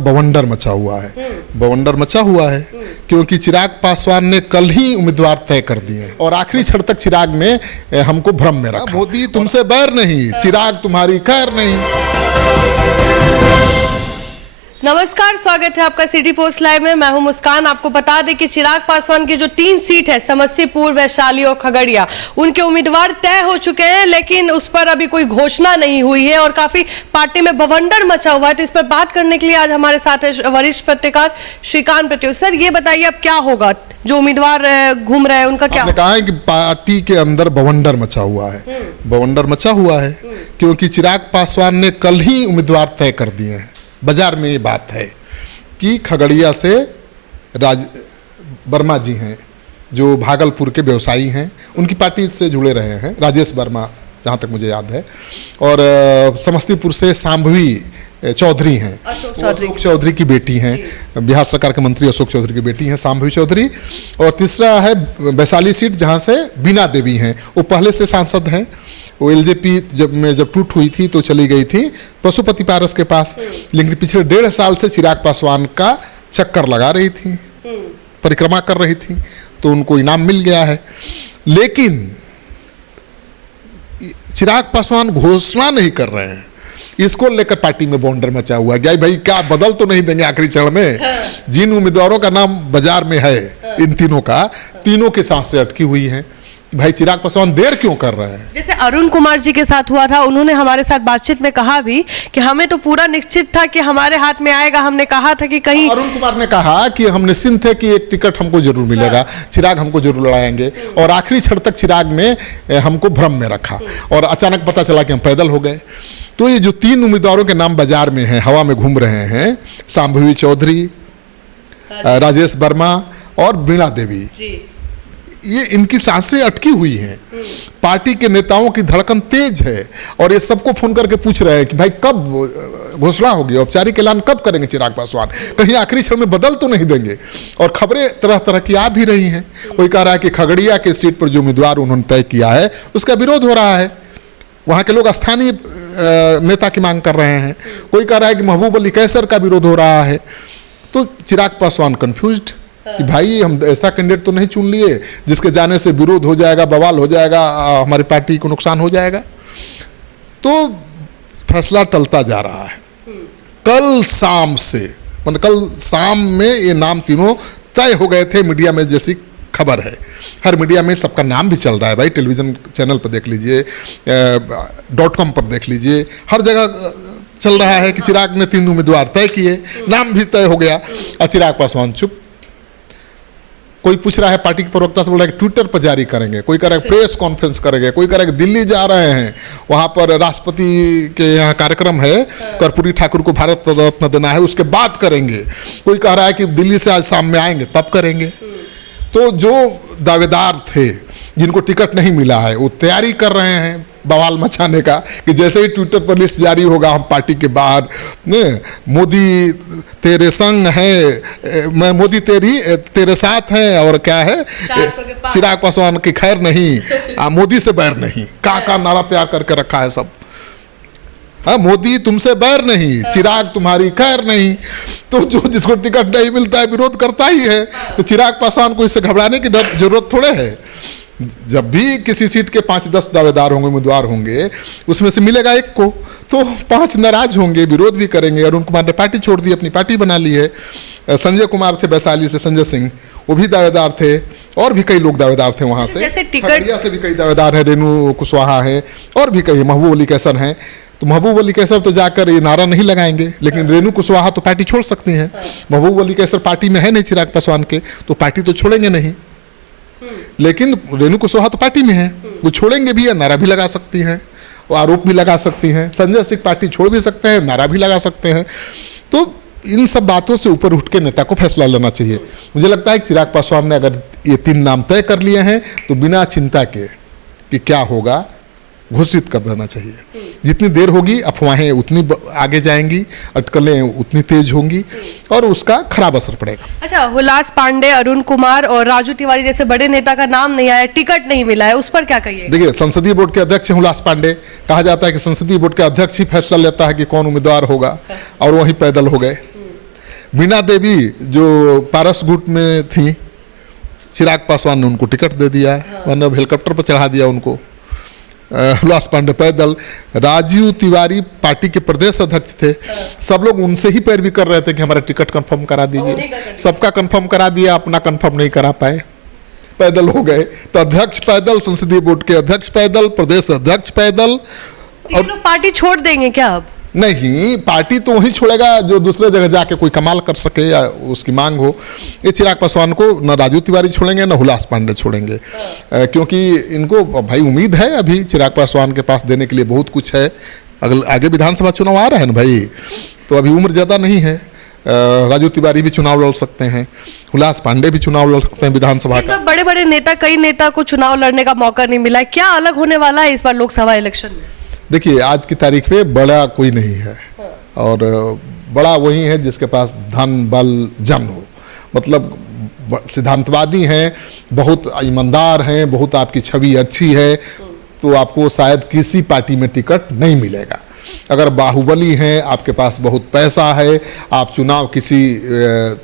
बवंडर मचा हुआ है, बवंडर मचा हुआ है क्योंकि चिराग पासवान ने कल ही उम्मीदवार तय कर दिए हैं और आखिरी क्षण तक चिराग ने हमको भ्रम में रखा। मोदी तुमसे बैर नहीं, चिराग तुम्हारी खैर नहीं। नमस्कार, स्वागत है आपका सिटी पोस्ट लाइव में। मैं हूं मुस्कान। आपको बता दें कि चिराग पासवान की जो 3 सीट है, समस्तीपुर, वैशाली और खगड़िया, उनके उम्मीदवार तय हो चुके हैं, लेकिन उस पर अभी कोई घोषणा नहीं हुई है और काफी पार्टी में बवंडर मचा हुआ है। तो इस पर बात करने के लिए आज हमारे साथ है वरिष्ठ पत्रकार श्रीकांत प्रत्युष। सर, ये बताइए अब क्या होगा, जो उम्मीदवार घूम रहे हैं उनका क्या? आपने कहा है कि पार्टी के अंदर बवंडर मचा हुआ है, बवंडर मचा हुआ है क्योंकि चिराग पासवान ने कल ही उम्मीदवार तय कर दिए हैं। बाजार में ये बात है कि खगड़िया से वर्मा जी हैं, जो भागलपुर के व्यवसायी हैं, उनकी पार्टी से जुड़े रहे हैं, राजेश वर्मा, जहाँ तक मुझे याद है। और समस्तीपुर से शांभवी चौधरी हैं, अशोक चौधरी की बेटी हैं, बिहार सरकार के मंत्री अशोक चौधरी की बेटी हैं शांभवी चौधरी। और तीसरा है वैशाली सीट, जहाँ से बीना देवी हैं, वो पहले से सांसद हैं। वो एलजेपी जब टूट हुई थी तो चली गई थी पशुपति पारस के पास, लेकिन पिछले 1.5 साल से चिराग पासवान का चक्कर लगा रही थी, परिक्रमा कर रही थी, तो उनको इनाम मिल गया है। लेकिन चिराग पासवान घोषणा नहीं कर रहे हैं, इसको लेकर पार्टी में बवंडर मचा हुआ है। भाई क्या बदल तो नहीं देंगे आखिरी क्षण में? जिन उम्मीदवारों का नाम बाजार में है, इन तीनों का, तीनों की सांसें अटकी हुई हैं। भाई चिराग पासवान देर क्यों कर रहे हैं? जैसे अरुण कुमार जी के साथ हुआ था, उन्होंने हमारे साथ बातचीत में कहा भी कि हमें तो पूरा निश्चित था कि हमारे हाथ में आएगा। हमने कहा था कि कहीं अरुण कुमार ने कहा कि हम निश्चिंत थे कि एक टिकट हमको जरूर मिलेगा, चिराग हमको जरूर लड़ाएंगे, और आखिरी क्षण तक चिराग ने हमको भ्रम में रखा और अचानक पता चला कि हम पैदल हो गए। तो ये जो 3 उम्मीदवारों के नाम बाजार में हैं, हवा में घूम रहे हैं, शांभवी चौधरी, राजेश वर्मा और बीना देवी, ये इनकी सांसें अटकी हुई हैं। पार्टी के नेताओं की धड़कन तेज है और ये सबको फोन करके पूछ रहे हैं कि भाई कब घोषणा होगी, औपचारिक ऐलान कब करेंगे चिराग पासवान, कहीं आखिरी क्षण में बदल तो नहीं देंगे। और खबरें तरह तरह की आ भी रही हैं। कोई कह रहा है कि खगड़िया के सीट पर जो उम्मीदवार उन्होंने तय किया है उसका विरोध हो रहा है, वहाँ के लोग स्थानीय नेता की मांग कर रहे हैं। कोई कह रहा है कि महबूब अली कैसर का विरोध हो रहा है। तो चिराग पासवान कन्फ्यूज्ड कि भाई हम ऐसा कैंडिडेट तो नहीं चुन लिए जिसके जाने से विरोध हो जाएगा, बवाल हो जाएगा, हमारी पार्टी को नुकसान हो जाएगा। तो फैसला टलता जा रहा है। कल शाम से, मतलब कल शाम में ये नाम तीनों तय हो गए थे, मीडिया में जैसी खबर है। हर मीडिया में सबका नाम भी चल रहा है भाई, टेलीविज़न चैनल पर देख लीजिए, .com पर देख लीजिए, हर जगह चल रहा है कि चिराग ने 3 उम्मीदवार तय किए, नाम भी तय हो गया और चिराग पासवान चुप। कोई पूछ रहा है, पार्टी के प्रवक्ता से बोल रहा है कि ट्विटर पर जारी करेंगे, कोई कह रहा है प्रेस कॉन्फ्रेंस करेंगे, कोई कह रहा है कि दिल्ली जा रहे हैं, वहाँ पर राष्ट्रपति के यहाँ कार्यक्रम है, कर्पूरी ठाकुर को भारत रत्न देना है, उसके बाद करेंगे। कोई कह रहा है कि दिल्ली से आज शाम में आएंगे तब करेंगे। तो जो दावेदार थे जिनको टिकट नहीं मिला है, वो तैयारी कर रहे हैं बवाल मचाने का कि जैसे ही ट्विटर पर लिस्ट जारी होगा हम पार्टी के बाहर, मोदी तेरे संग है, मैं मोदी तेरे साथ हैं, और क्या है, चिराग पासवान की खैर नहीं, मोदी से बैर नहीं, का नारा तैयार करके रखा है सब। हाँ, मोदी तुमसे बैर नहीं, चिराग तुम्हारी खैर नहीं। तो जो जिसको टिकट नहीं मिलता है विरोध करता ही है। तो चिराग पासवान को इससे घबराने की जरूरत थोड़े है। जब भी किसी सीट के 5-10 दावेदार होंगे, उम्मीदवार होंगे, उसमें से मिलेगा एक को, तो 5 नाराज होंगे, विरोध भी करेंगे। अरुण कुमार ने पार्टी छोड़ दी, अपनी पार्टी बना ली है। संजय कुमार थे वैशाली से, संजय सिंह, वो भी दावेदार थे, और भी कई लोग दावेदार थे वहाँ से। खगड़िया से भी कई दावेदार हैं, रेणु कुशवाहा है, और भी कई, महबूब अली कैसर हैं। तो महबूब अली कैसर तो जाकर ये नारा नहीं लगाएंगे, लेकिन रेणु कुशवाहा तो पार्टी छोड़ सकती हैं। महबूब अली कैसर पार्टी में है नहीं चिराग पासवान के, तो पार्टी तो छोड़ेंगे नहीं। लेकिन रेणु कुशवाहा तो पार्टी में है, वो छोड़ेंगे भी, या नारा भी लगा सकती हैं, वो आरोप भी लगा सकती हैं। संजय सिंह पार्टी छोड़ भी सकते हैं, नारा भी लगा सकते हैं। तो इन सब बातों से ऊपर उठ के नेता को फैसला लेना चाहिए। मुझे लगता है कि चिराग पासवान ने अगर ये 3 नाम तय कर लिए हैं तो बिना चिंता के कि क्या होगा, घोषित कर देना चाहिए। जितनी देर होगी अफवाहें उतनी आगे जाएंगी, अटकलें उतनी तेज होंगी और उसका खराब असर पड़ेगा। अच्छा, हुलास पांडे, अरुण कुमार और राजू तिवारी जैसे बड़े नेता का नाम नहीं आया, टिकट नहीं मिला है, उस पर क्या कहिए? देखिए, संसदीय बोर्ड के अध्यक्ष हुलास पांडे, कहा जाता है कि संसदीय बोर्ड के अध्यक्ष ही फैसला लेता है कि कौन उम्मीदवार होगा, और वहीं पैदल हो गए, वीणा देवी जो पारस गुट में थी, चिराग पासवान ने उनको टिकट दे दिया, वरना हेलीकॉप्टर पर चढ़ा दिया उनको। हुलास पांडे पैदल। राजीव तिवारी पार्टी के प्रदेश अध्यक्ष थे, सब लोग उनसे ही पैरवी कर रहे थे कि हमारा टिकट कंफर्म करा दीजिए। सबका कंफर्म करा दिया, अपना कंफर्म नहीं करा पाए, पैदल हो गए। तो अध्यक्ष पैदल, संसदीय बोर्ड के अध्यक्ष पैदल, प्रदेश अध्यक्ष पैदल। और लोग पार्टी छोड़ देंगे क्या अब? नहीं, पार्टी तो वही छोड़ेगा जो दूसरे जगह जाके कोई कमाल कर सके या उसकी मांग हो। ये चिराग पासवान को न राजू तिवारी छोड़ेंगे न हुलास पांडे छोड़ेंगे, क्योंकि इनको भाई उम्मीद है अभी चिराग पासवान के पास देने के लिए बहुत कुछ है। आगे विधानसभा चुनाव आ रहे हैं ना भाई, तो अभी उम्र ज़्यादा नहीं है। राजू तिवारी भी चुनाव लड़ सकते हैं, हुलास पांडे भी चुनाव लड़ सकते हैं विधानसभा का। बड़े बड़े नेता, कई नेता को चुनाव लड़ने का मौका नहीं मिला है, क्या अलग होने वाला है इस बार लोकसभा इलेक्शन में? देखिए, आज की तारीख में बड़ा कोई नहीं है, और बड़ा वही है जिसके पास धन बल जन हो। मतलब सिद्धांतवादी हैं, बहुत ईमानदार हैं, बहुत आपकी छवि अच्छी है, तो आपको शायद किसी पार्टी में टिकट नहीं मिलेगा। अगर बाहुबली हैं, आपके पास बहुत पैसा है, आप चुनाव किसी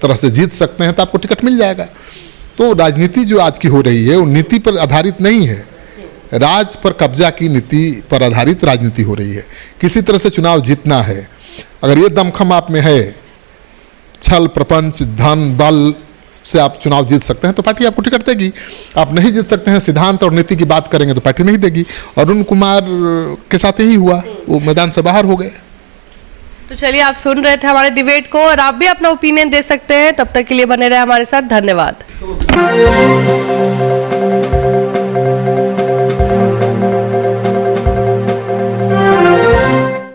तरह से जीत सकते हैं, तो आपको टिकट मिल जाएगा। तो राजनीति जो आज की हो रही है वो नीति पर आधारित नहीं है, राज पर कब्जा की नीति पर आधारित राजनीति हो रही है। किसी तरह से चुनाव जीतना है, अगर ये दमखम आप में है, छल प्रपंच धन बल से आप चुनाव जीत सकते हैं तो पार्टी आपको टिकट देगी। आप नहीं जीत सकते हैं, सिद्धांत और नीति की बात करेंगे तो पार्टी नहीं देगी। अरुण कुमार के साथ यही हुआ, वो मैदान से बाहर हो गए। तो चलिए, आप सुन रहे थे हमारे डिबेट को, और आप भी अपना ओपिनियन दे सकते हैं। तब तक के लिए बने रहे हमारे साथ, धन्यवाद।